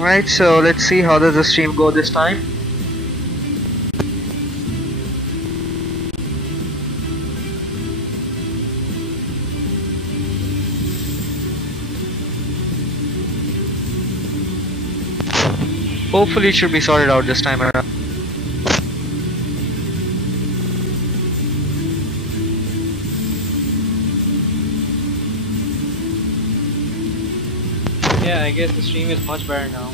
Right, so let's see how does the stream go this time. Hopefully it should be sorted out this time around. Yeah, I guess the stream is much better now.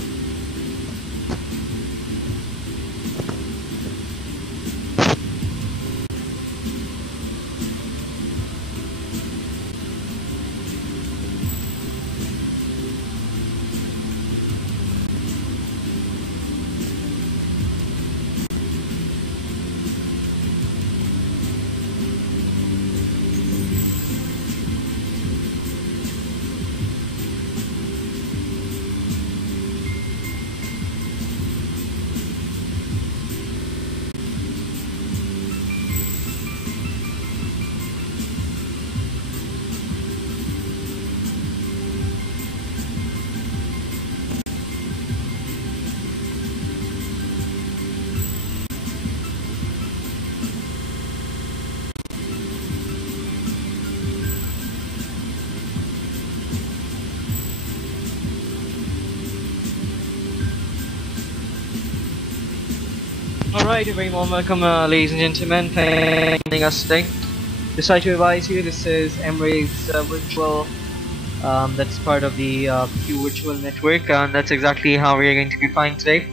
Alright, a very warm welcome, ladies and gentlemen. Thanks for joining us today. Just like to advise you, this is Emirates Virtual. That's part of the QVirtual network, and that's exactly how we are going to be flying today.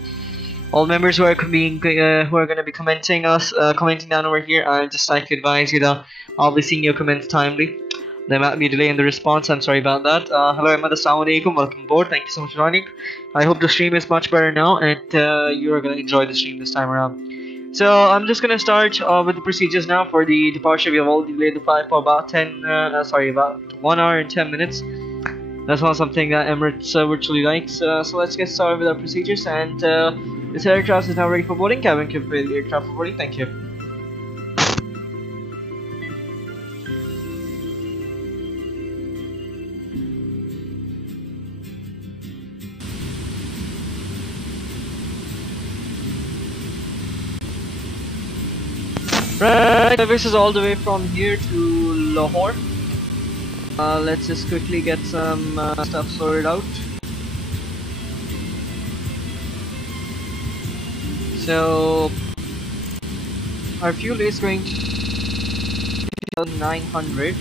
All members who are going to be commenting down over here, I just like to advise you that I'll be seeing your comments timely. There might be a delay in the response. I'm sorry about that. Hello, Ahmed. Assalamu alaikum. Welcome aboard. Thank you so much for joining. I hope the stream is much better now, and you are going to enjoy the stream this time around. So I'm just going to start with the procedures now for the departure. We have already delayed the flight for about 1 hour and 10 minutes. That's not something that Emirates virtually likes. So let's get started with our procedures. And this aircraft is now ready for boarding. Cabin can prepare the aircraft for boarding. Thank you. Right, service is all the way from here to Lahore. Let's just quickly get some stuff sorted out. So our fuel is going to 900,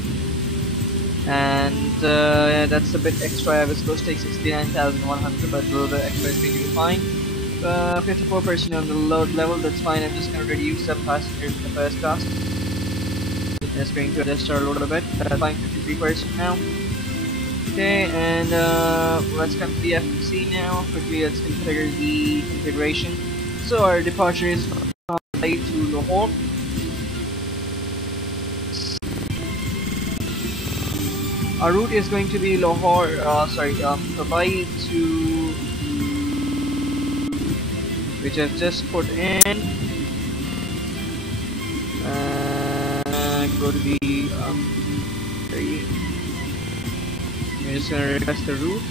and that's a bit extra. I was supposed to take 69,100, but a little bit extra is going to be fine. 54 person on the load level, that's fine. I'm just going to reduce some passengers in the first class. Just going to adjust our load a bit. That's fine, 53 person now. Okay, and let's come to the FTC now. Quickly, let's configure the configuration. So our departure is from Dubai to Lahore. Our route is going to be Dubai to, which I've just put in. Go to the I'm just gonna request the route.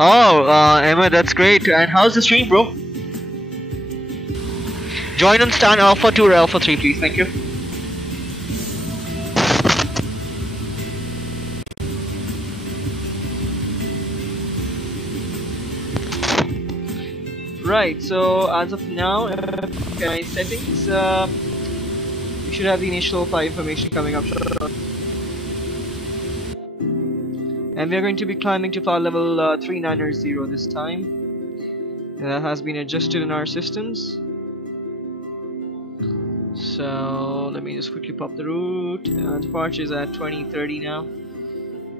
Oh, Emma, that's great. And how's the stream, bro? Join on stand Alpha 2 or Alpha 3, please. Thank you. Right, so as of now, okay, settings, we should have the initial flight information coming up shortly. And we are going to be climbing to flight level 3900 this time. And that has been adjusted in our systems. So let me just quickly pop the route. Departure is at 2030 now.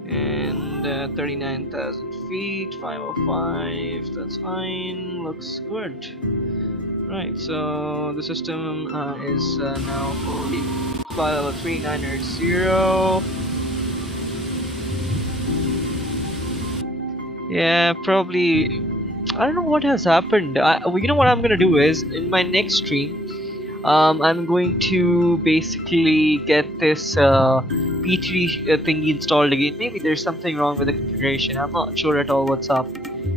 And 39,000 feet, 505, that's fine, looks good. Right, so the system is now fully flight level 3900. Yeah, probably, I don't know what has happened. You know what I'm gonna do is, in my next stream, I'm going to basically get this P3 thingy installed again. Maybe there's something wrong with the configuration. I'm not sure at all what's up.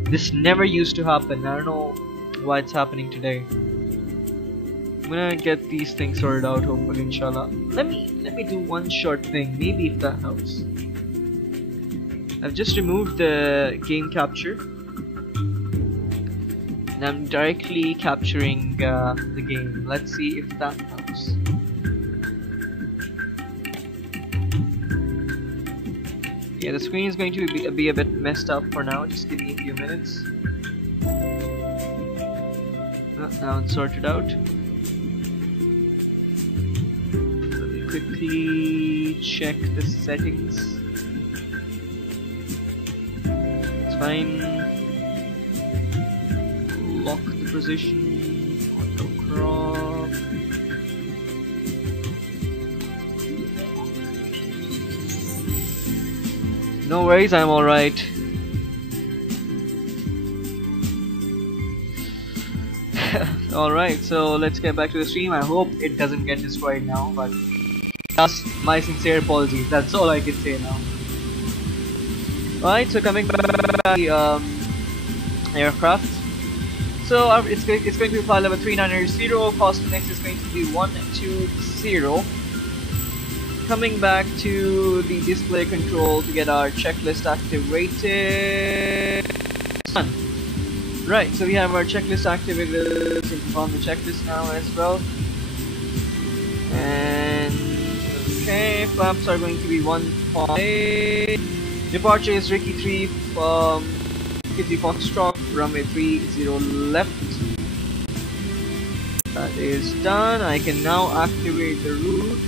This never used to happen. I don't know why it's happening today. I'm gonna get these things sorted out, hopefully, inshallah. Let me do one short thing, maybe if that helps. I've just removed the game capture, and I'm directly capturing the game. Let's see if that helps. Yeah, the screen is going to be a bit messed up for now. Just give me a few minutes. Now it's sorted out. Quickly check the settings. It's fine. Lock the position. Auto crop. No worries, I'm alright. Alright, so let's get back to the stream. I hope it doesn't get destroyed now, but just my sincere apologies. That's all I can say now. Right, so coming back to the aircraft. So it's going to be file number 3900. Cost next is going to be 120. Coming back to the display control to get our checklist activated. Done. Right, so we have our checklist activated. Let's confirm the checklist now as well. And okay, flaps are going to be 1.8. Departure is Ricky 3 Kitty Foxtrot, runway 30 left. That is done. I can now activate the route.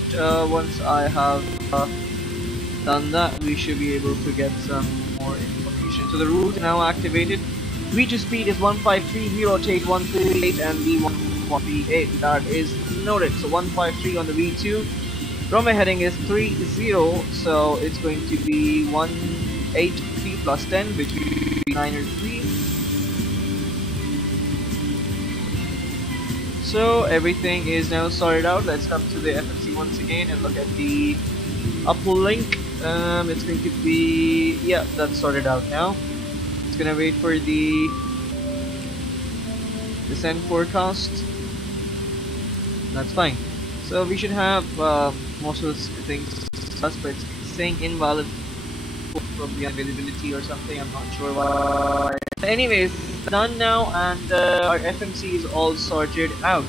Once I have done that, we should be able to get some more information. So the route is now activated. V2 speed is 153, rotate 138, and V138. That is noted. So 153 on the V2. Runway heading is 30, so it's going to be 183 plus 10, which will be 903. So everything is now sorted out. Let's come to the FSC once again and look at the uplink. It's going to be, yeah, that's sorted out now. It's gonna wait for the descent forecast. That's fine. So we should have most of the things, but it's saying invalid, probably availability or something. I'm not sure why. Anyways, done now, and our FMC is all sorted out.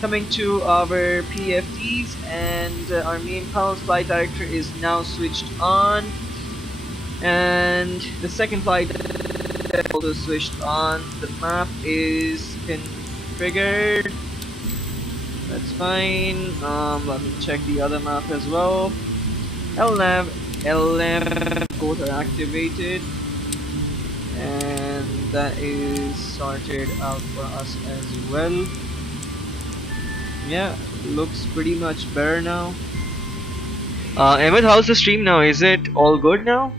Coming to our PFTs, and our main panel's flight director is now switched on, and the second flight director also switched on. The map is configured. That's fine. Let me check the other map as well. LNAV, both are activated, and that is sorted out for us as well. Yeah, looks pretty much better now. Ahmed, how's the stream now? Is it all good now?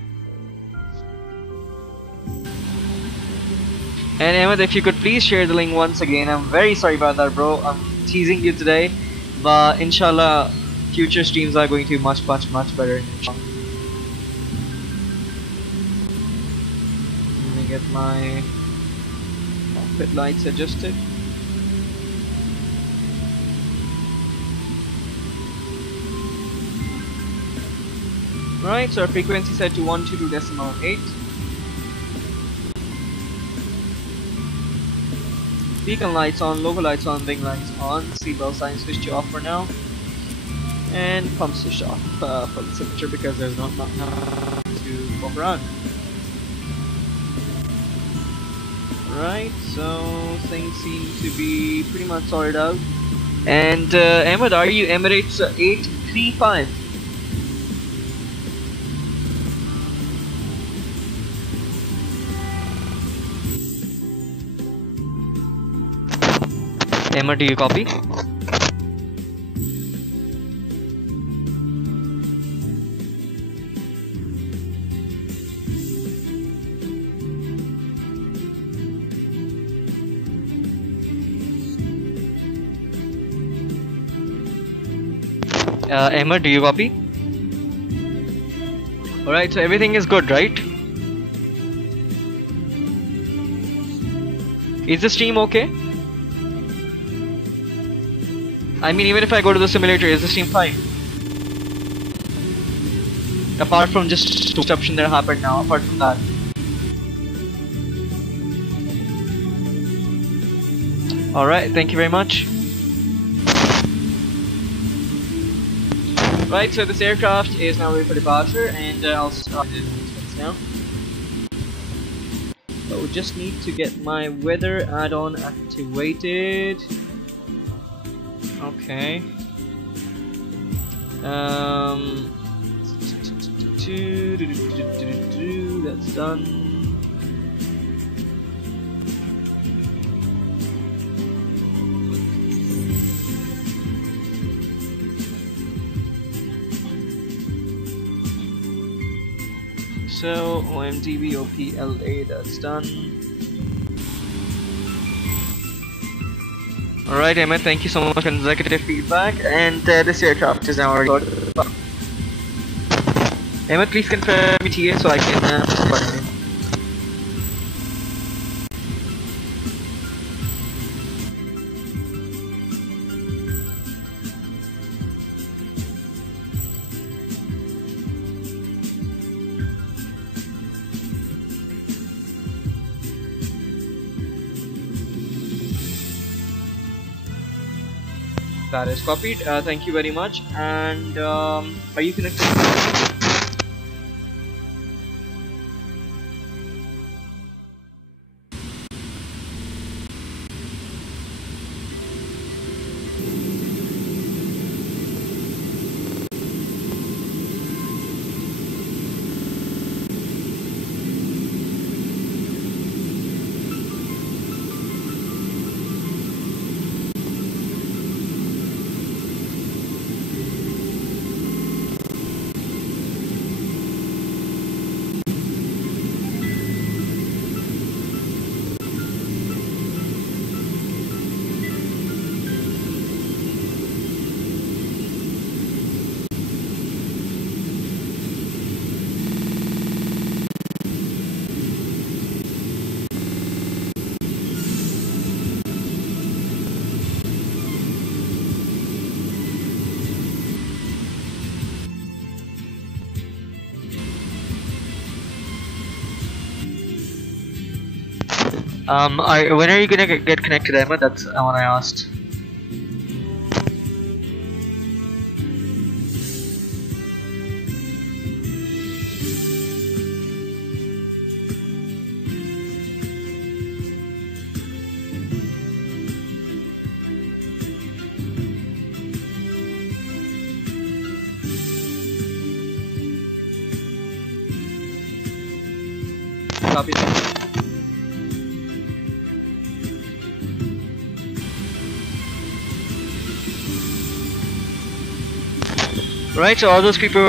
And Ahmed, if you could please share the link once again. I'm very sorry about that, bro. I'm teasing you today, but inshallah future streams are going to be much better. Let me get my cockpit lights adjusted. Right, so our frequency set to 122.8. Beacon lights on, logo lights on, wing lights on, seatbelt sign switched off for now, and pump switched off for the signature because there's not enough to walk around. Right, so things seem to be pretty much sorted out. And Ahmed, are you Emirates 835? Emma, do you copy? Emma, do you copy? Alright, so everything is good, right? Is the stream okay? I mean, even if I go to the simulator, is the stream fine? Apart from just disruption that happened now, apart from that. Alright, thank you very much. Right, so this aircraft is now ready for departure, and I'll start it now. So just need to get my weather add-on activated. Okay. That's done. So OMDB OPLA, that's done. Alright Emma, thank you so much for consecutive feedback, and this aircraft is now already ordered. Emma, please confirm ETA so I can find it. That is copied. Thank you very much. And are you connected? When are you gonna get connected, Emma? That's what I asked. Copy that. Right, so all those people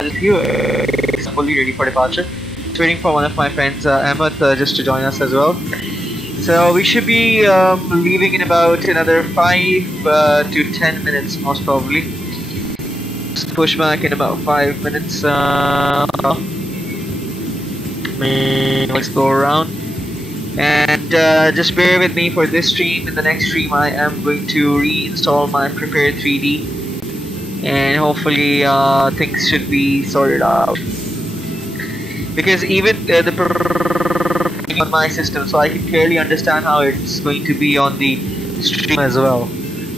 is fully ready for departure. Just waiting for one of my friends, Ahmed, just to join us as well. So we should be leaving in about another 5 to 10 minutes, most probably. Just push back in about 5 minutes. Let's go around. And just bear with me for this stream. In the next stream I am going to reinstall my Prepar3D, and hopefully things should be sorted out, because even the on my system, so I can clearly understand how it's going to be on the stream as well.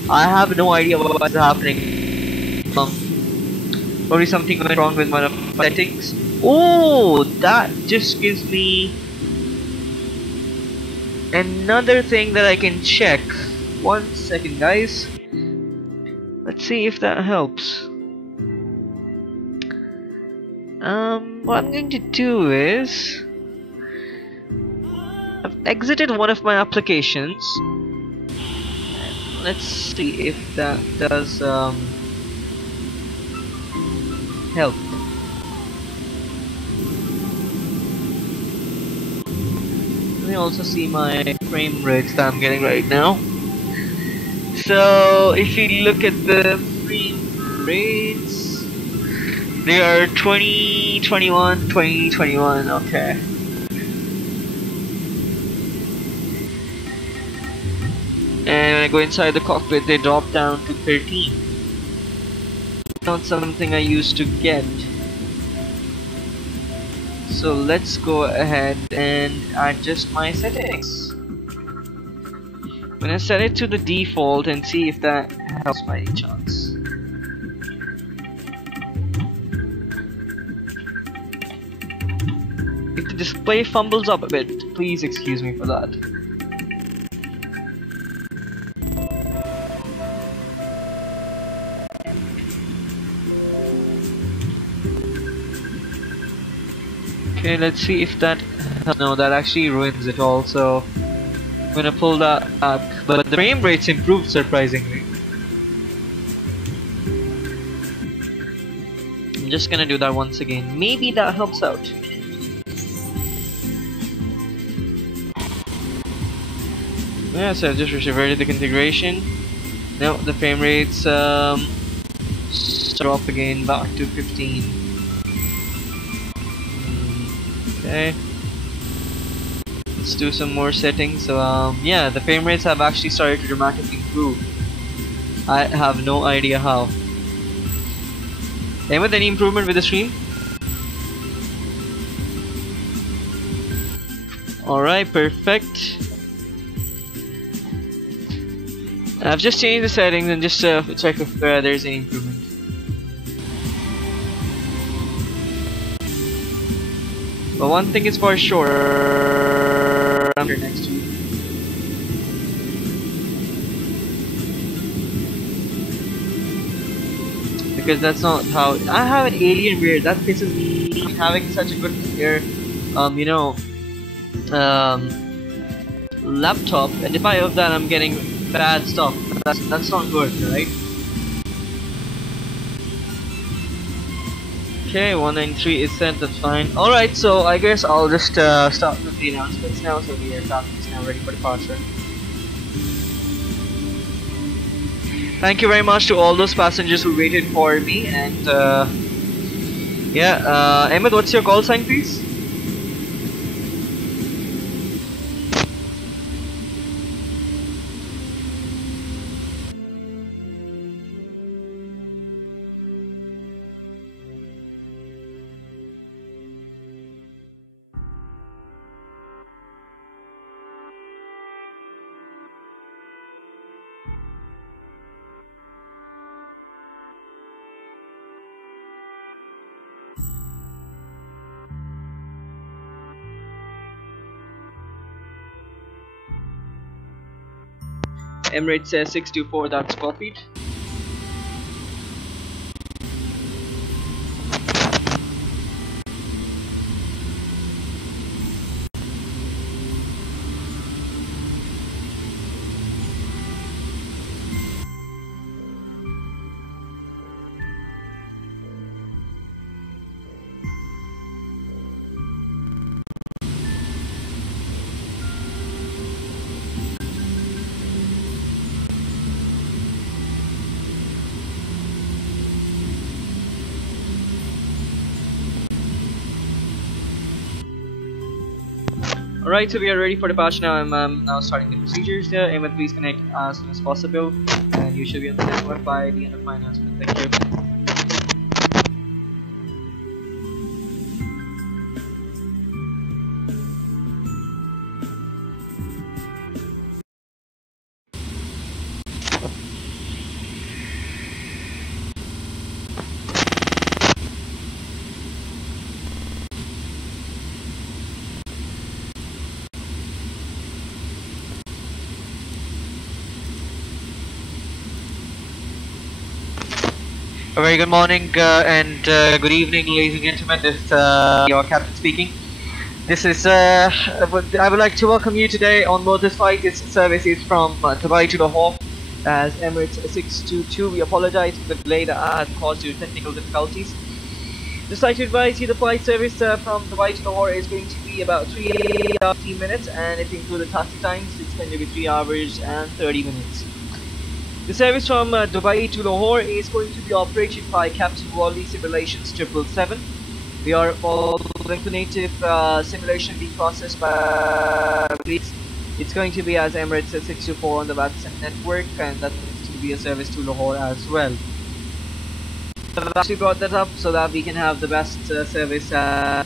I have no idea what's happening. Probably something went wrong with one of my settings. Oh, that just gives me another thing that I can check. 1 second, guys. Let's see if that helps. What I'm going to do is I've exited one of my applications. Let's see if that does help. Let me also see my frame rates that I'm getting right now. So if you look at the frame rates, they are 20, 21, 20, 21, okay. And when I go inside the cockpit, they drop down to 13. Not something I used to get. So let's go ahead and adjust my settings. I'm gonna set it to the default and see if that helps by any chance. If the display fumbles up a bit, please excuse me for that. Okay, let's see if that... No, that actually ruins it all, so I'm gonna pull that back. But the frame rates improved surprisingly. I'm just gonna do that once again. Maybe that helps out. Yeah, so I just reverted the configuration. No, the frame rates drop again back to 15. Okay, let's do some more settings. So yeah, the frame rates have actually started to dramatically improve. I have no idea how. With any improvement with the stream? Alright, perfect. I've just changed the settings and just check if there's any improvement. But one thing is for sure, under next week. Because that's not how I have an alien weird. That pisses me off, having such a good laptop, and despite of that, I'm getting bad stuff. That's not good, right? Okay, 193 is set, that's fine. Alright, so I guess I'll just start with the announcements now. So the aircraft is now ready for departure. Thank you very much to all those passengers who waited for me, and yeah, Ahmed, what's your call sign, please? Emirates 624, that's copied. Alright, so we are ready for departure now. I'm now starting the procedures there. Ahmed, please connect as soon as possible, and you should be on the network by the end of my announcement. Thank you. A very good morning and good evening, ladies and gentlemen. This is your captain speaking. This is I would like to welcome you today on board this flight. This service is from Dubai to Lahore as Emirates 622. We apologize for the delay that has caused you technical difficulties. Just like to advise you, the flight service from Dubai to Lahore is going to be about 3 hours 15 minutes, and if you include the taxi times, it's going to be 3 hours and 30 minutes. The service from Dubai to Lahore is going to be operated by Captain WallySimulations 777. We are following the native simulation being processed by Greeks. It's going to be as Emirates 624 on the WhatsApp network, and that's going to be a service to Lahore as well. I've actually brought that up so that we can have the best service. I'd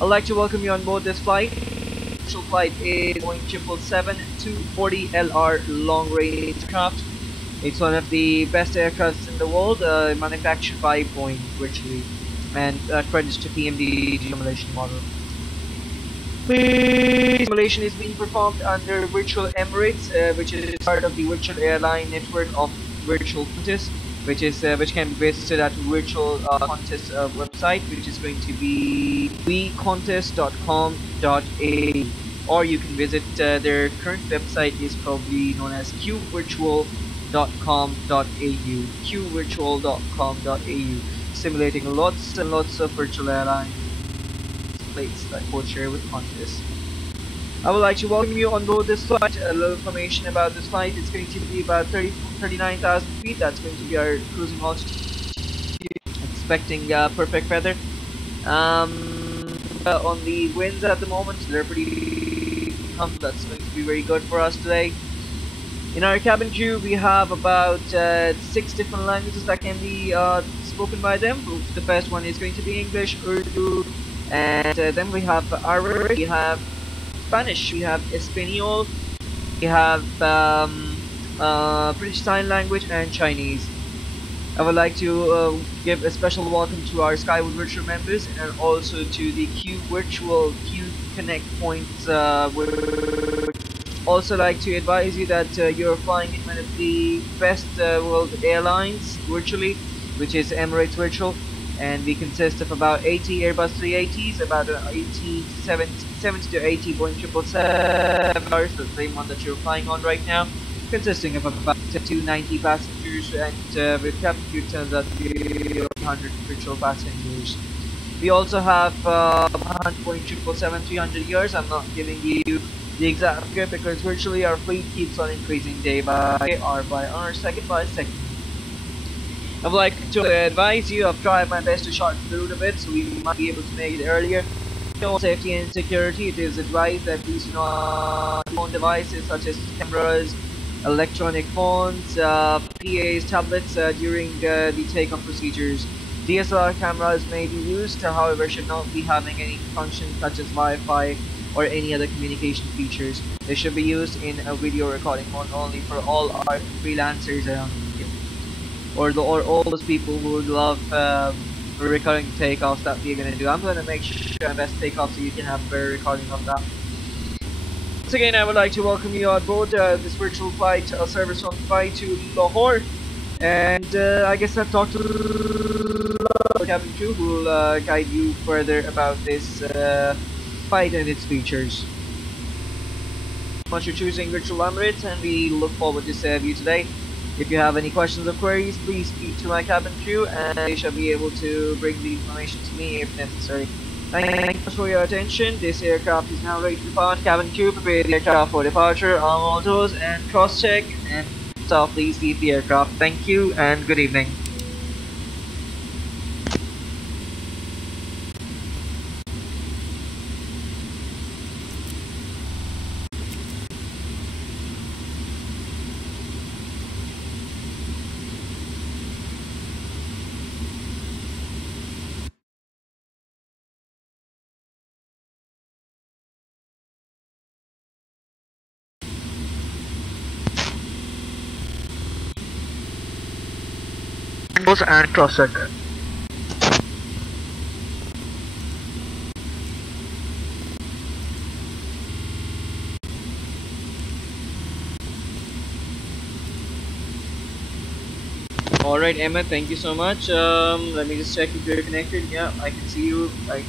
like to welcome you on board this flight. The actual flight is Boeing 777-240 LR long range craft. It's one of the best aircrafts in the world, manufactured by Boeing virtually, and credits to PMDG simulation model. The simulation is being performed under Virtual Emirates, which is part of the virtual airline network of Virtual Contest, which can be visited at Virtual Contest website, which is going to be wecontest.com.au, or you can visit their current website is probably known as QVirtual.com.au, simulating lots and lots of virtual airline plates that both share with Contest. I would like to welcome you on board this flight. A little information about this flight: it's going to be about 39,000 feet. That's going to be our cruising altitude. Expecting perfect weather. On the winds at the moment, they're pretty comfortable. That's going to be very good for us today. In our cabin crew, we have about 6 different languages that can be spoken by them. The first one is going to be English, Urdu, and then we have Arabic, we have Spanish, we have Espanol, we have British Sign Language, and Chinese. I would like to give a special welcome to our Skyward Virtual members, and also to the QVirtual Q Connect points. Also like to advise you that you're flying in one of the best world airlines virtually, which is Emirates Virtual, and we consist of about 80 Airbus 380s, about 70 to 80 Boeing 777, the same one that you're flying on right now, consisting of about 290 passengers, and with cabin crew turns out to be 100 virtual passengers. We also have 100 Boeing 777 300 years. I'm not giving you the exact figure because virtually our fleet keeps on increasing day by day, hour by hour, second by second. I would like to advise you, I've tried my best to shorten the route a bit so we might be able to make it earlier. For safety and security, it is advised that please do not own devices such as cameras, electronic phones, PAs, tablets during the takeoff procedures. DSLR cameras may be used, however should not be having any functions such as Wi-Fi or any other communication features. They should be used in a video recording mode only for all our freelancers around here, or all those people who would love recording takeoffs that we're gonna do. I'm gonna make sure my best takeoff so you can have a better recording of that. Once again, I would like to welcome you on board this virtual flight service from Dubai to Lahore, and I guess I've talked to the cabin crew who will guide you further about this flight and its features. Much for choosing Virtual Emirates, and we look forward to serve you today. If you have any questions or queries, please speak to my cabin crew, and they shall be able to bring the information to me if necessary. Thank you much for your attention. This aircraft is now ready to depart. Cabin crew, prepare the aircraft for departure. Arm all doors and cross-check, and staff, please leave the aircraft. Thank you and good evening. And cross-check. Alright, Emma, thank you so much. Let me just check if you're connected. Yeah, I can see you. Right,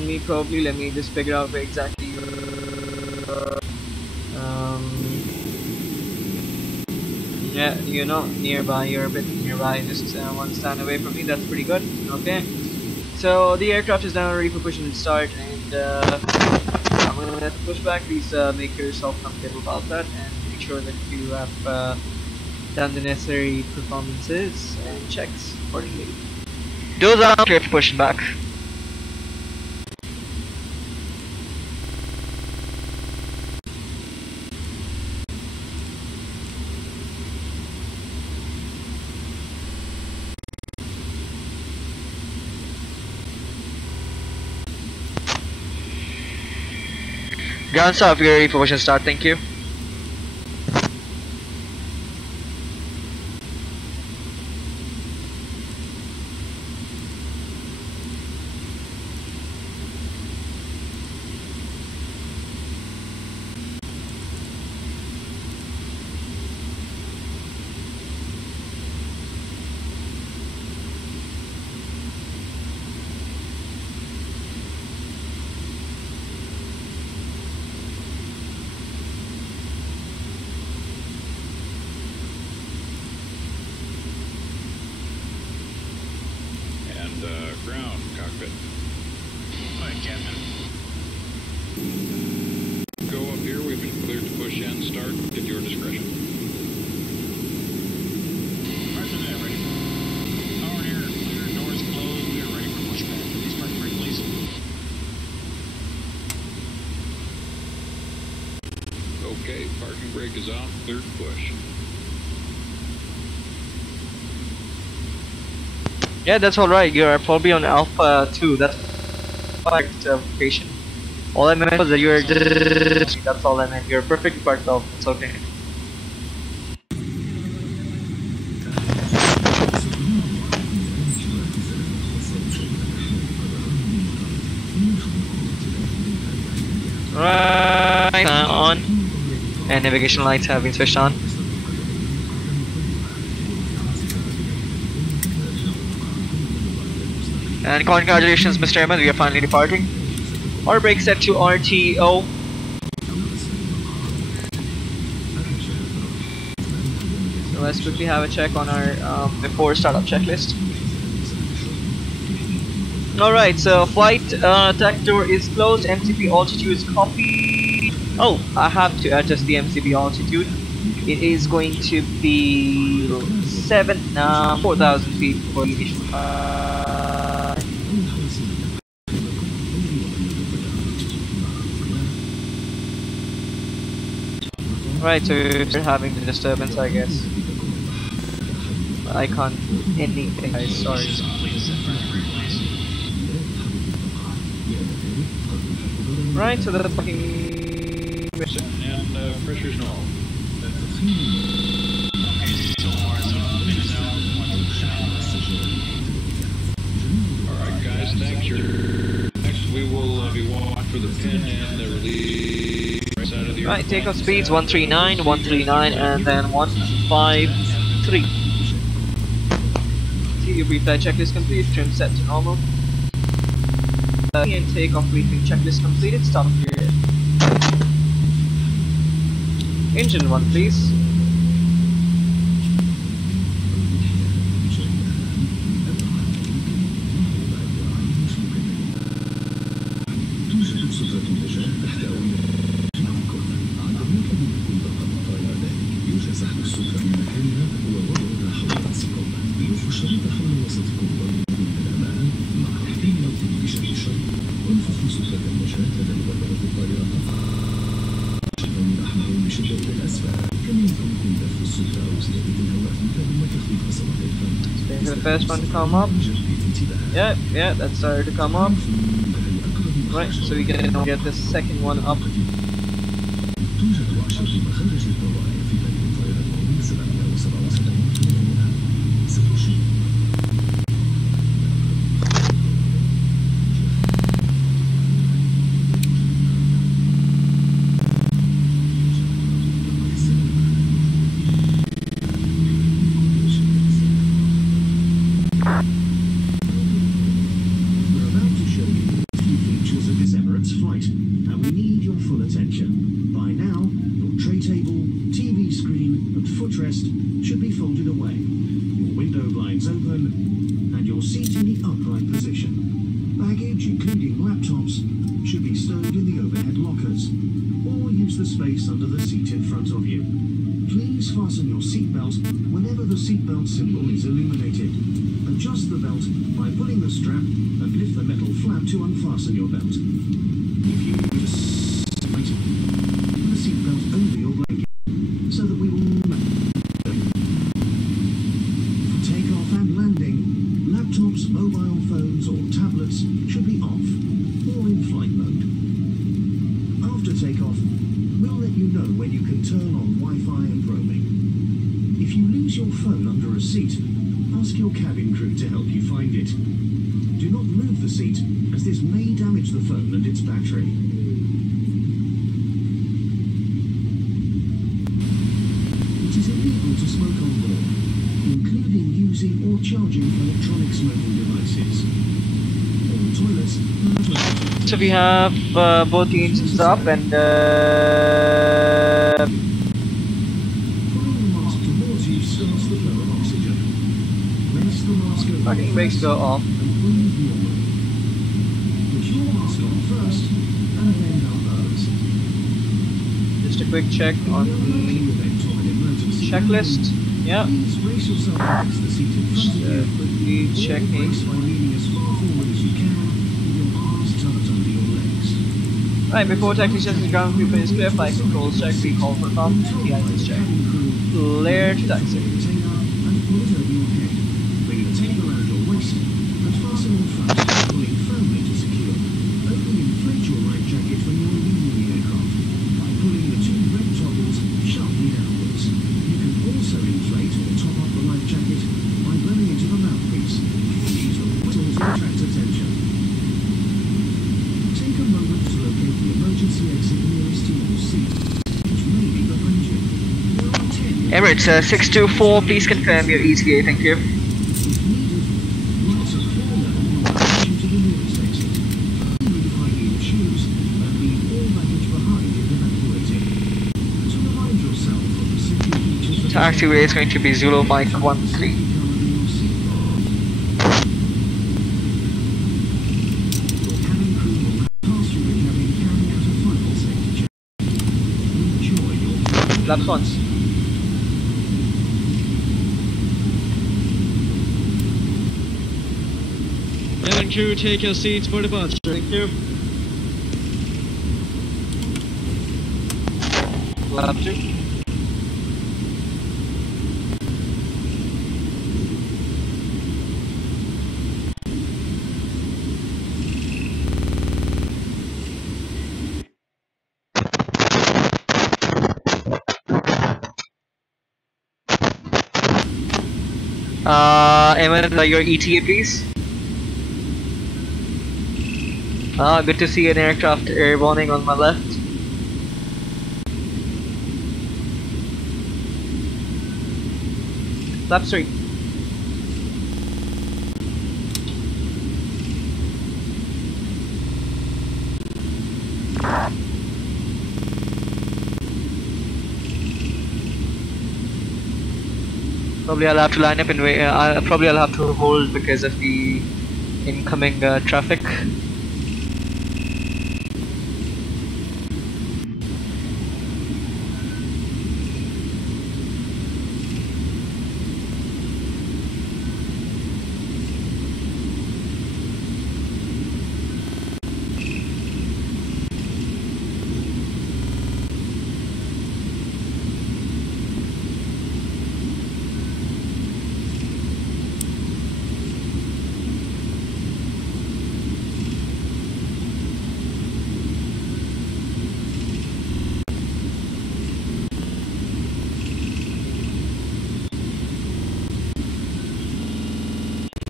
me probably. Let me just figure out where exactly you're. Yeah, you're not nearby. You're a bit nearby. Just one stand away from me. That's pretty good. Okay. So the aircraft is now ready for push and start, and I'm gonna have to push back. Please make yourself comfortable about that, and make sure that you have done the necessary performances and checks accordingly. Those are clear for pushing back. Ground stop, you're ready for push and start, thank you. Ground cockpit. Hi, Captain. Go up here. We've been cleared to push and start at your discretion. Roger that, ready. Power and air clear, doors closed. We are ready for pushback. Please park brake, please. Okay, parking brake is off. Cleared to push. Yeah, that's alright, you're probably on Alpha 2, that's correct location. All I meant was that you're that's all I meant, you're perfectly parked off, it's okay. Right, on, and navigation lights have been switched on. And congratulations, Mr. Ahmed, we are finally departing. Our brake set to RTO. So let's quickly have a check on our before startup checklist. Alright, so flight attack door is closed, MCP altitude is copied. Oh, I have to adjust the MCP altitude. It is going to be 4,000 feet for the initial. Right, so we're having the disturbance, I guess. I can't anything, guys, sorry. Right, so the fucking mission. And pressure's normal. Alright guys, thanks. Next we will be watching for the pin and the release right side of the right, takeoff speeds 139, 139 and then 153. See your pre-flight checklist complete, trim set to normal. And takeoff briefing checklist completed, stop period. Engine 1 please. Wait for the first one to come up. Yeah, that started to come up. Right, so we can get the second one up. We're about to show you a few features of this Emirates flight, and we need your full including laptops, should be stowed in the overhead lockers, or use the space under the seat in front of you. Please fasten your seatbelt whenever the seatbelt symbol is illuminated. Adjust the belt by pulling the strap and lift the metal flap to unfasten your belt. If you use the seatbelt over your blanket so that we will for takeoff and landing, laptops, mobile phones or tablets should be off or in flight mode. After takeoff, we'll let you know when you can turn on Wi-Fi and roaming. If you lose your phone under a seat, ask your cabin crew to help you find it. Do not move the seat, as this may damage the phone and its battery. It is illegal to smoke on board, including using or charging electronic smoking devices. All toilets are So we have both the engines up and pulling the mask towards you starts the flow of oxygen. Place the mask over parking your brakes face go off. and breathe normally. Put your mask on first, and then others. Just a quick check on the checklist. Yeah. Please brace yourself against the seat in front of you. Quickly checking. Brace by leaning as far forward as you can, with your arms tucked under your legs. Right, before technicians and ground crew finish clear flight controls check, we call for pump, the ISIS check. Clear to taxi. And pull it over your head. Bring the tape around your waist and fasten in front, pulling firmly to secure. Only inflate your life jacket when you're leaving the aircraft by pulling the two red toggles sharply downwards. You can also inflate or top up the life jacket by blowing into the mouthpiece. Use the whistle to attract attention. Take a moment to locate the emergency exit nearest to your seat, which may be behind you. There are 10 Emirates 624, please confirm your ETA, thank you. If needed, rise a floor level in relation to the nearest exit. Remove high-heeled shoes and leave all baggage behind if evacuating. To remind yourself of the safety features that Taxiway is going to be Zulu Mike 13. covered in your seatbelt. Your cabin crew will now pass through the cabin carrying out a final safety check. Enjoy your flight. Laps once. Cabin crew, take your seats for departure. Thank you. Lap 2. Emirates, your ETA please. Good to see an aircraft airborning on my left. Lap 3. Probably I'll have to line up and wait. Probably I'll have to hold because of the incoming traffic.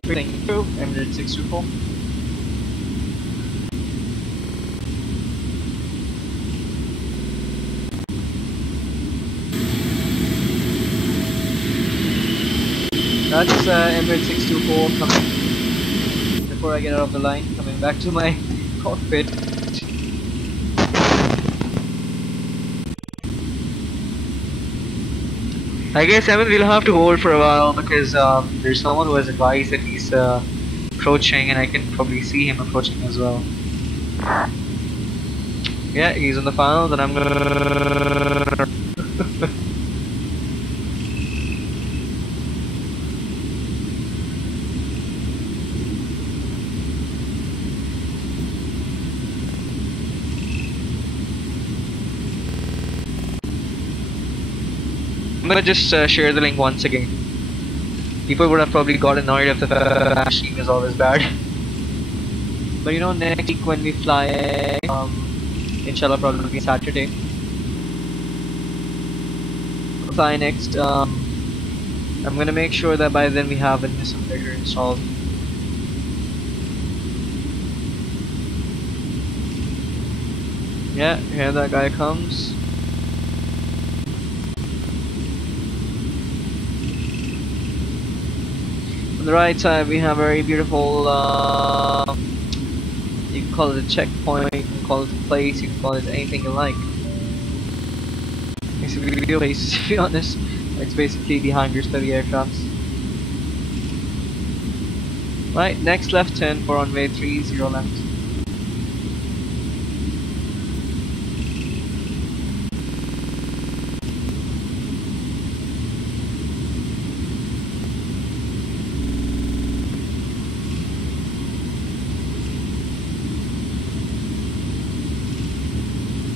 Thank you, Emirates 624. That's Emirates 624 coming, before I get out of the line, coming back to my cockpit. I guess we'll have to hold for a while because there's someone who has advised that he's approaching, and I can probably see him approaching as well. Yeah, he's on the final, then I'm gonna... I'm gonna just share the link once again. People would have probably got annoyed if the machine is always bad. But you know, next week when we fly, inshallah probably Saturday. We'll fly next, I'm gonna make sure that by then we have a new simulator installed. Yeah, here that guy comes. On the right side we have a very beautiful, you can call it a checkpoint, you can call it a place, you can call it anything you like. It's a video place, to be honest. It's basically the hangars for the aircrafts. Right, next left turn for runway 30 left.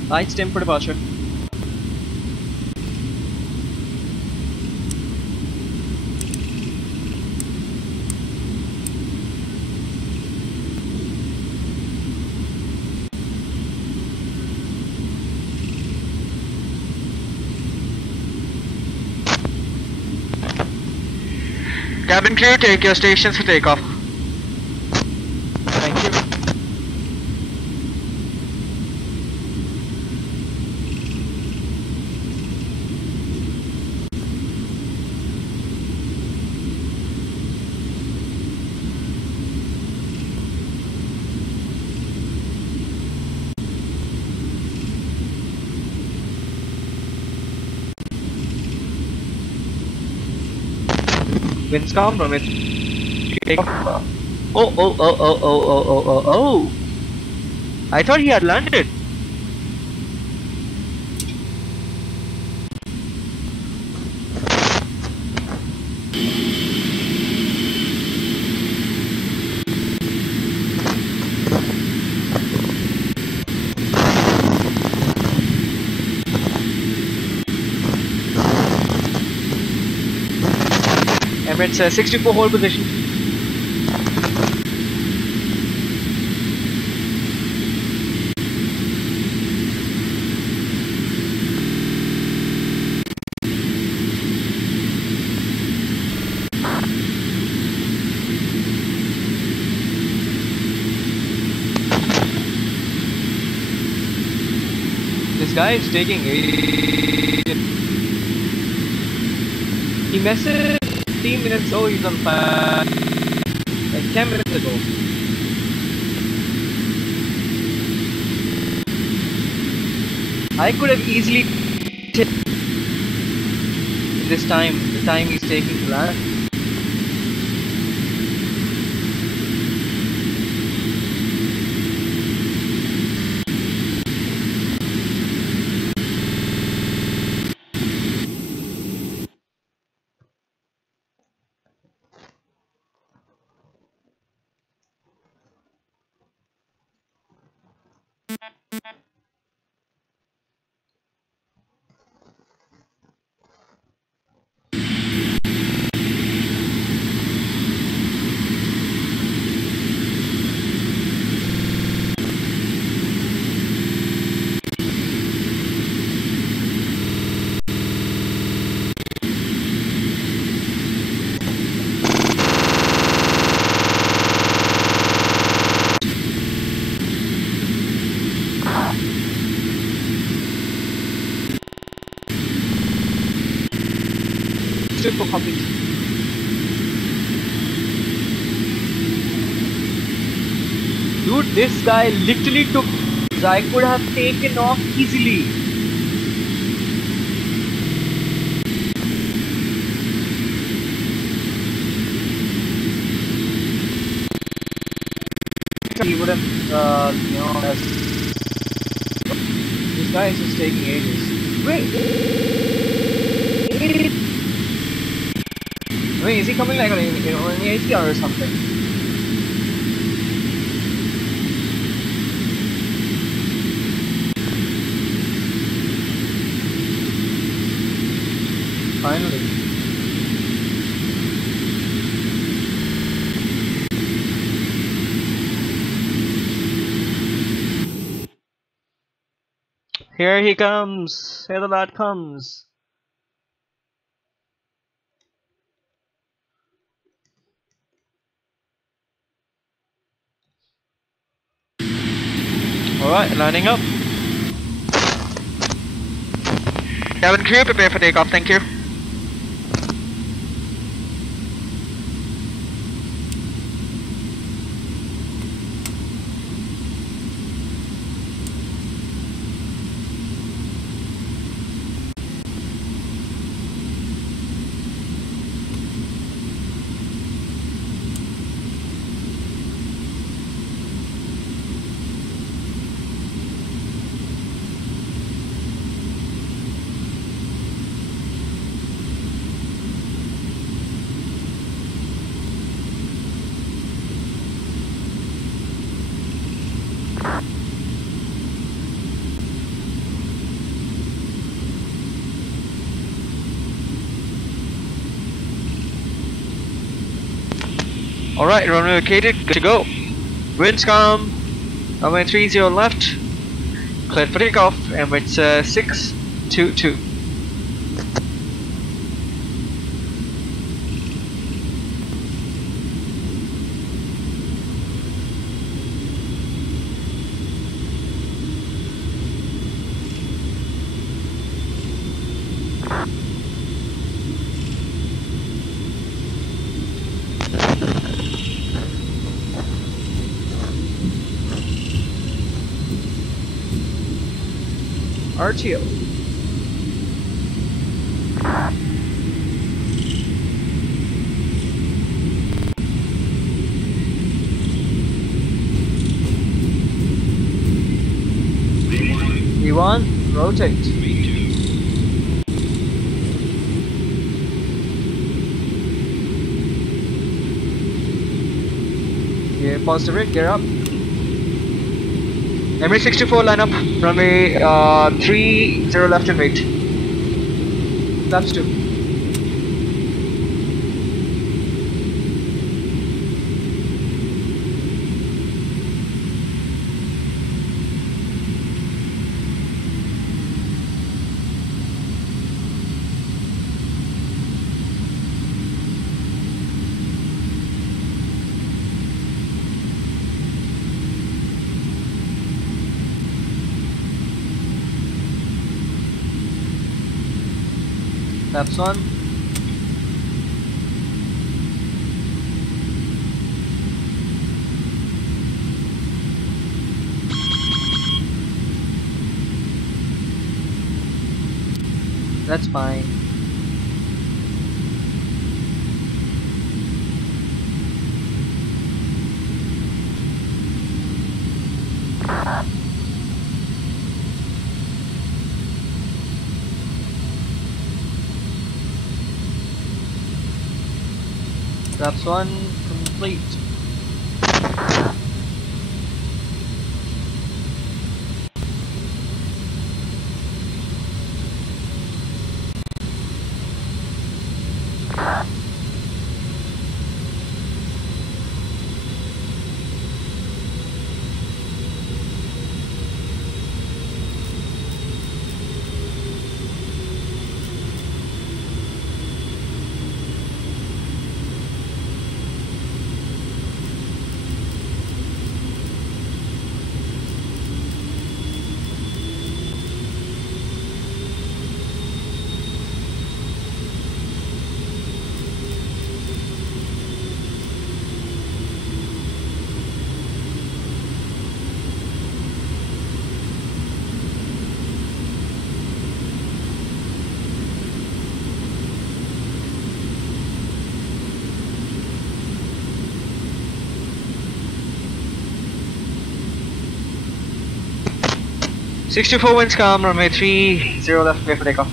Lights dim for departure. Cabin crew, take your stations for takeoff. Thank you. Winds calm from it. Oh. I thought he had landed. Emirates 64 hold position. This guy is taking it. He messaged 15 minutes, oh he's on fire, like 10 minutes ago. I could have easily taken this time, the time he's taking to land. For complete. Dude, this guy literally took. I could have taken off easily. you know, this guy is just taking ages. Wait! Wait, is he coming like on an ATR or something? Finally. Here he comes! Here the lad comes! Alright, lining up. Cabin crew, prepare for takeoff, thank you. Alright, runway located, good to go. Winds calm, runway 30 left, cleared for takeoff, Emirates 622. RTO. V1, rotate. Yeah, pause the rig, gear up. Emirates 624 line up, runway 30 left and wait. Flaps 2. Flaps 1. That's fine. Flaps 1 complete. 624 winds calm, runway 30 left, clear for takeoff.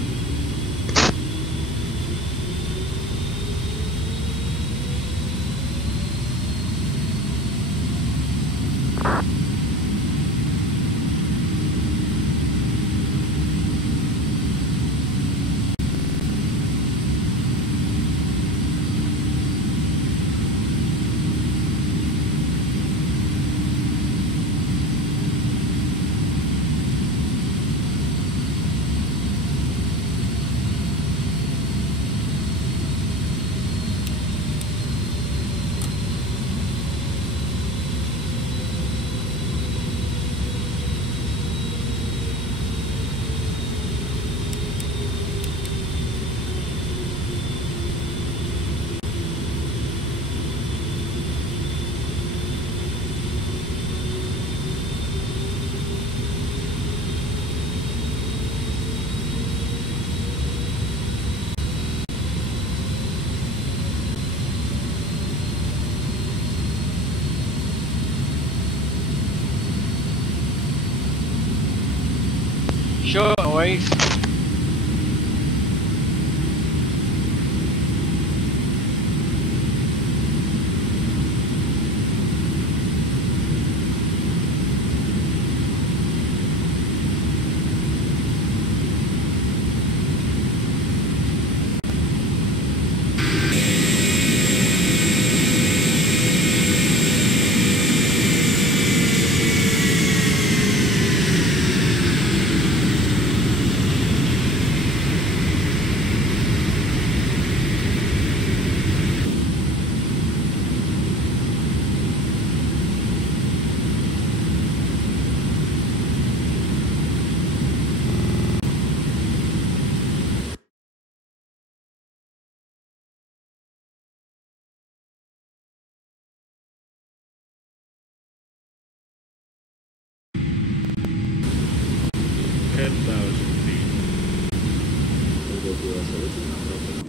Sure, no worries.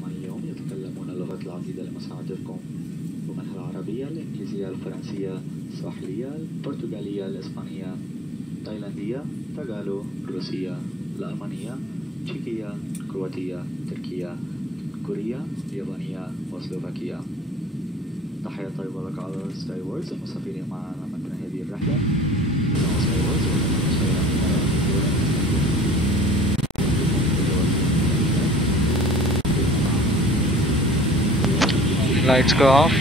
اليوم يتكلمون اللغة العديدة لمساعدتكم ومنها العربية، الإنجليزية، الفرنسية، السواحلية، البرتغالية، الإسبانية، التايلاندية، تاغالو، الروسية، الألمانية، تشيكية، كرواتية، تركية، كورية، اليابانية وسلوفاكيا. تحية طيبة لك على سكاي وورز المسافرين معنا متن هذه الرحلة. سكاي وورز Lights go off.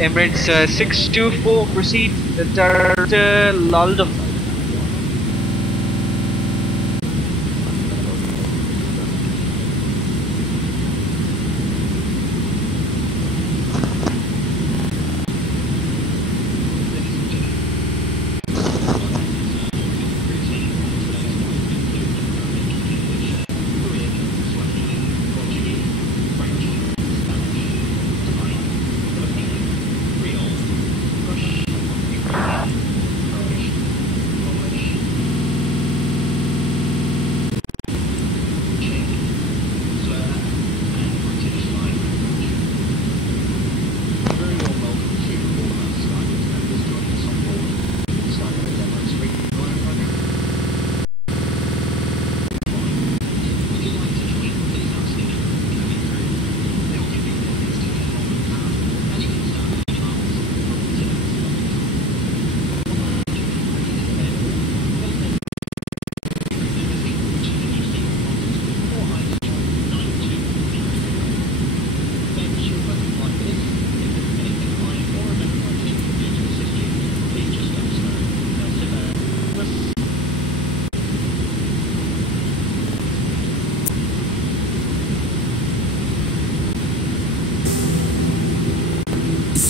Emirates 624, proceed the Laldo.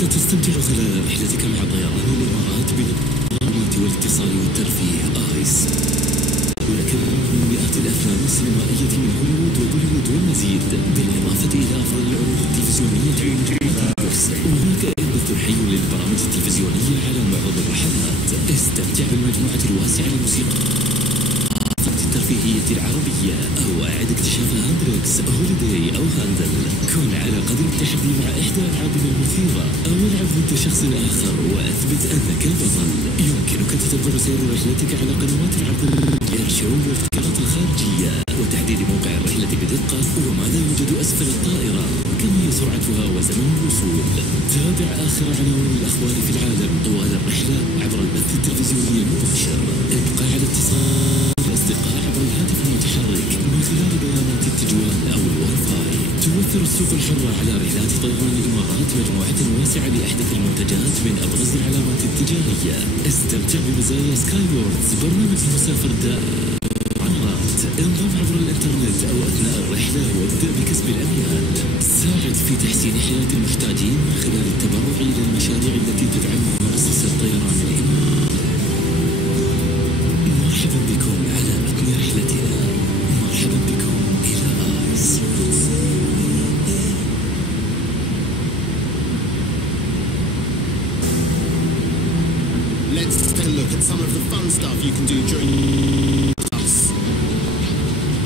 ستستمتع خلال رحلتك مع طيران الإمارات بالإقامة والاتصال والترفيه آيس. هناك من مئات الأفلام السينمائية من هوليوود وبوليوود والمزيد، بالإضافة إلى أفضل العروض التلفزيونية والمدارس. وهناك البث حي للبرامج التلفزيونية على معظم الرحلات. استمتع بالمجموعة الواسعة للموسيقى الترفيهية العربية، أو أعد اكتشاف هاندريكس، هوليداي أو هاندل. كن على قدر التحدي مع إحدى ألعابنا المثيرة، أو العب ضد شخص آخر وأثبت أنك البطل. يمكنك تتبع سير رحلتك على قنوات العرض الشو والابتكارات الخارجية، وتحديد موقع الرحلة بدقة وماذا يوجد أسفل الطائرة، كم هي سرعتها وزمن الوصول. تابع آخر عناوين الأخبار في العالم طوال الرحلة عبر البث التلفزيوني المباشر. ابقى على اتصال الأصدقاء عبر الهاتف المتحرك من خلال بيانات التجوال أو الواي فاي. توفر السوق الحرة على رحلات طيران الإمارات مجموعة واسعة لأحدث المنتجات من أبرز العلامات التجارية. استمتع بمزايا سكاي ووردز، برنامج المسافر الدائم. انضم عبر الانترنت او اثناء الرحله وابدا بكسب الاميال. ساعد في تحسين حياه المحتاجين من خلال التبرع الى المشاريع التي تدعم مؤسسه طيران الامارات. مرحبا بكم على متن رحلتنا. مرحبا بكم الى آيس. Let's take a look at some of the fun stuff you can do during us.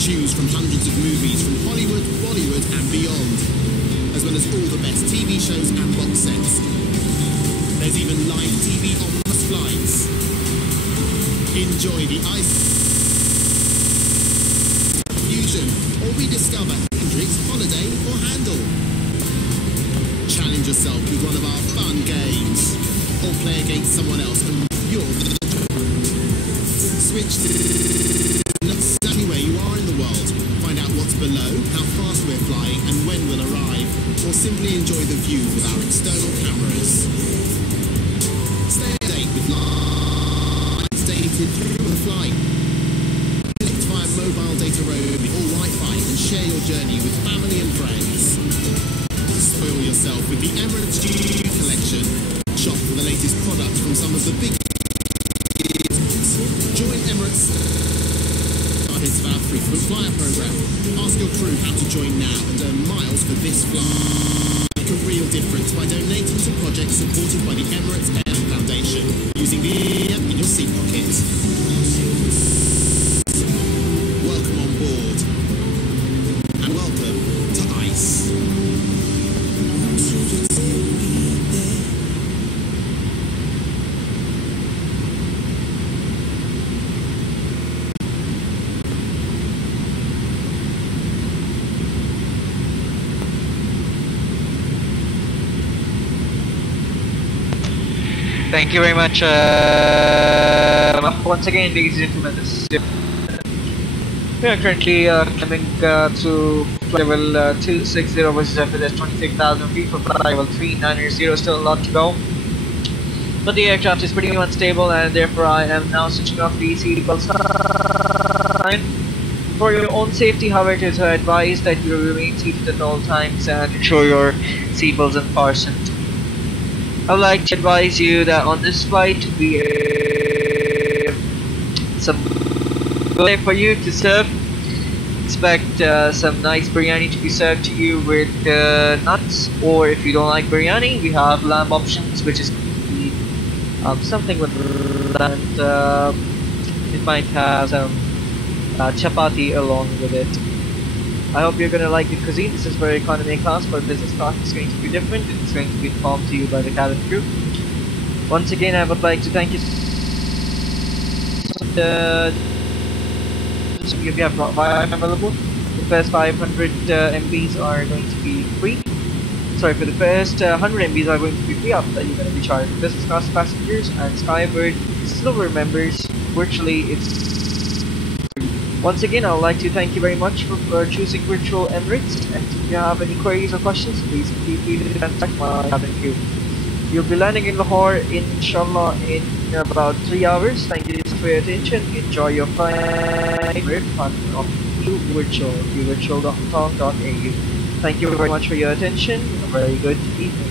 Choose from hundreds of movies from Hollywood, Bollywood and beyond, as well as all the best TV shows and box sets. There's even live TV on bus flights. Enjoy the ice fusion or rediscover Hendrix, Holiday or Handle. Challenge yourself with one of our fun games, or play against someone else and you're switch to exactly where you are in the world. Find out what's below, how fast we're flying and when we'll arrive, or simply enjoy the view with our external cameras. Stay up to date with live dated through the flight. Connect via mobile data roaming or Wi-Fi and share your journey with family and friends. Spoil yourself with the Emirates G collection. Shop for the latest products from some of the big. Join Emirates of our frequent flyer program. Ask your crew how to join now and earn miles for this flight. Make a real difference by donating to projects supported by the Emirates Air Foundation using the in your seat pockets. Welcome on board and welcome to ICE. Thank you very much. Once again, ladies and gentlemen, we are currently climbing to flight level 260 versus FSYWX 26,000 feet for flight level 390. Still a lot to go, but the aircraft is pretty unstable, and therefore I am now switching off the seatbelt sign. For your own safety, however, it is advised that you remain seated at all times and ensure your seatbelts are fastened. I would like to advise you that on this flight we have some way for you to serve. Expect some nice biryani to be served to you with nuts, or if you don't like biryani, we have lamb options, which is something with and it might have some chapati along with it. I hope you're going to like the cuisine. This is for economy class. For business class, it's going to be different. It's going to be informed to you by the cabin crew. Once again, I would like to thank you. We have Wi-Fi available. The first 500 MBs are going to be free. Sorry, for the first 100 MBs are going to be free. After that, you're going to be charged. Business class passengers and Skybird Silver members, virtually it's. Once again, I would like to thank you very much for choosing Virtual Emirates, and if you have any queries or questions, please feel free to contact my cabin crew. You'll be landing in Lahore, inshallah, in about 3 hours. Thank you for your attention. Enjoy your flight on QVirtual, qvirtual.com.au. Thank you very much for your attention. A very good evening.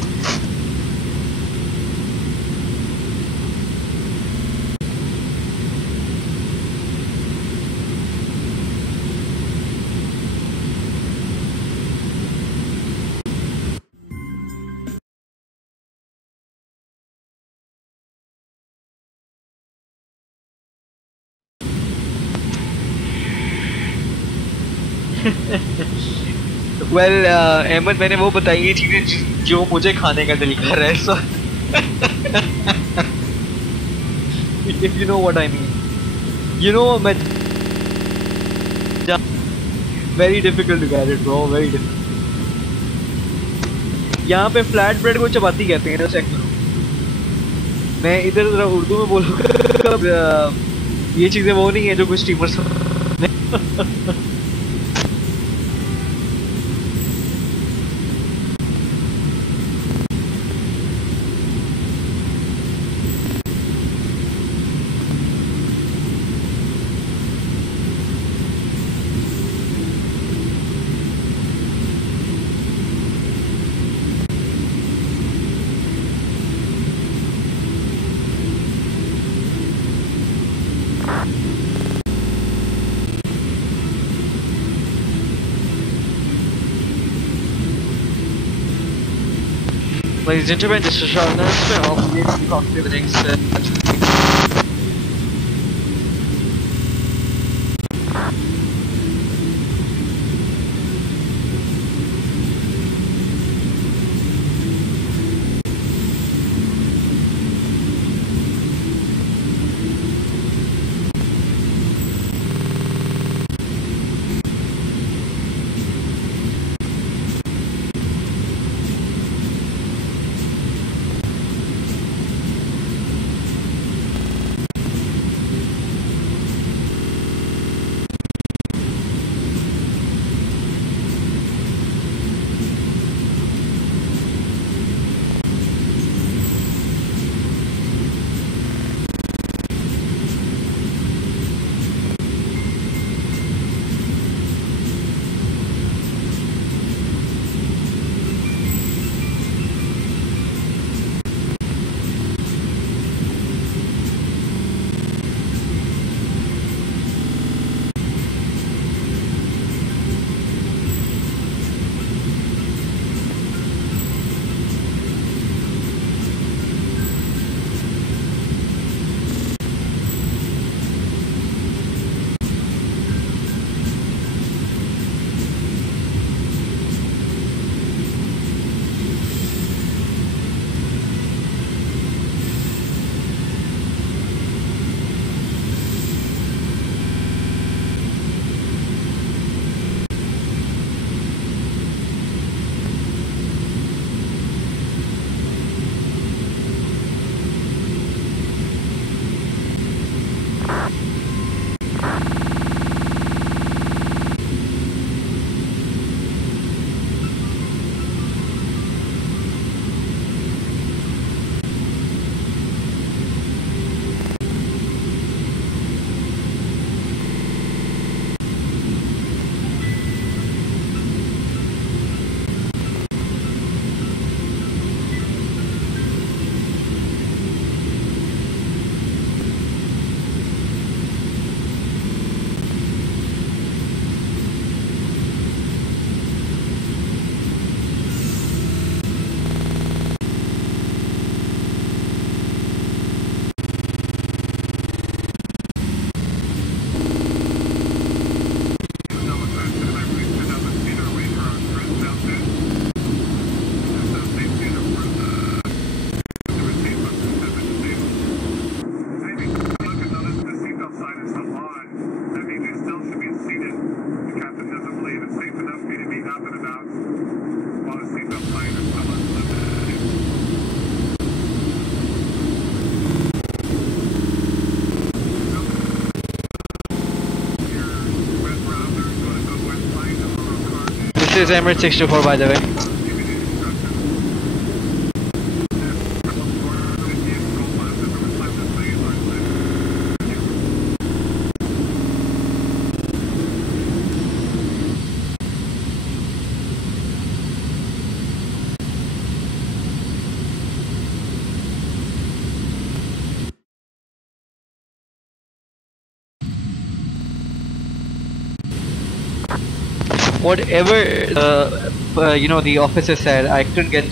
Well, Ahmad मैंने वो बताई ये चीजें जो मुझे खाने का दिल कर रहा है so if you know what I mean, you know मैं very difficult to get it bro, very difficult. यहाँ पे फ्लैट ब्रेड को चपाती कहते हैं ना, चेक करो। मैं इधर उर्दू में बोलूँगा ये चीजें वो नहीं है जो कुछ steamers Ladies and gentlemen, this is short announcement of the cockpit things. This is Emirates 624 by the way. Whatever you know the officer said, I couldn't get.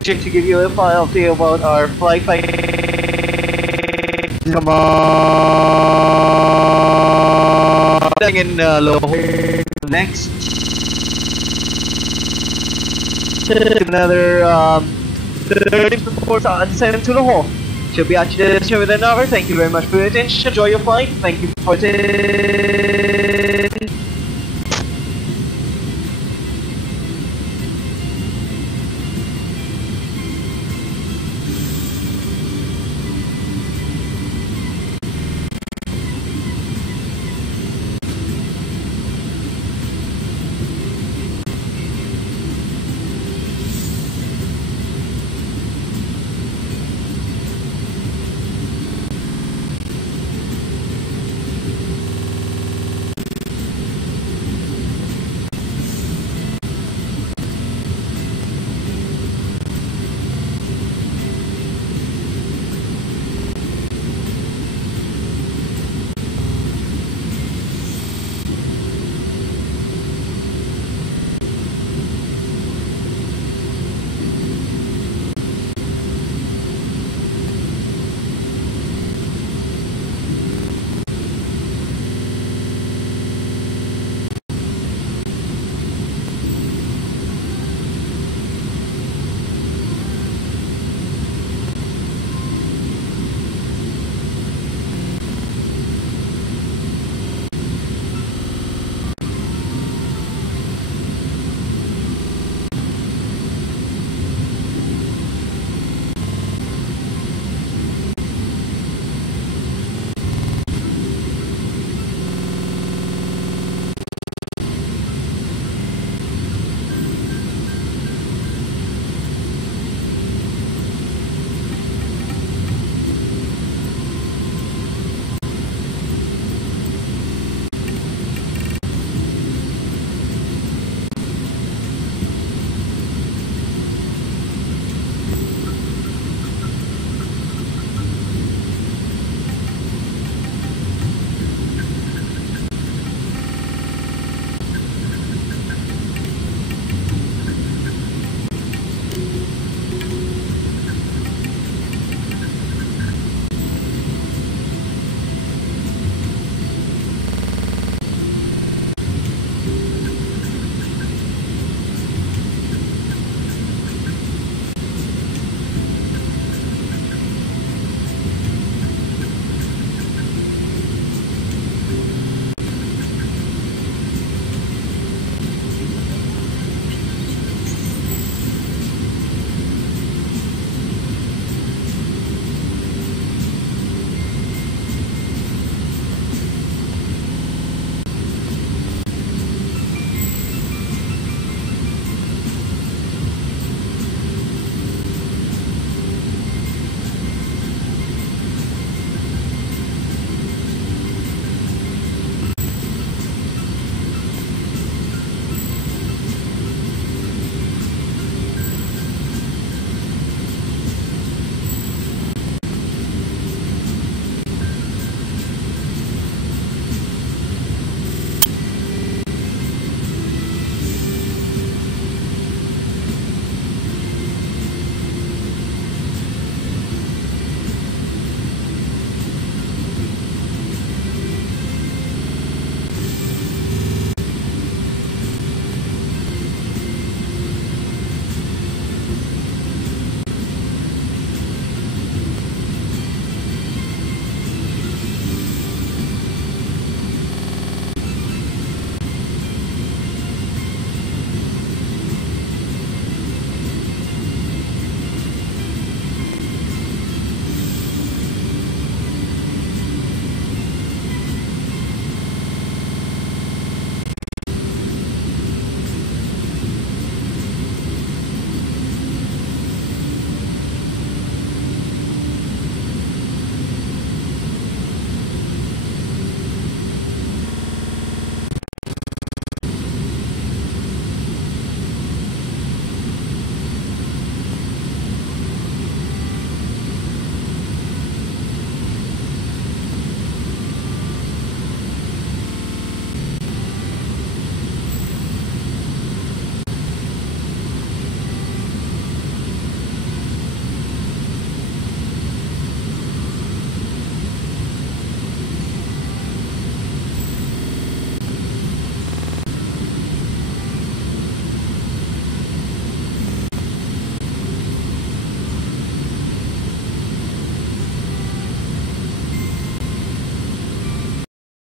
to give you a file update about our flight. Come on. In Lahore. Next. Another 30 reports on sent to Lahore. Should be at you within an hour. Thank you very much for your attention. Enjoy your flight. Thank you for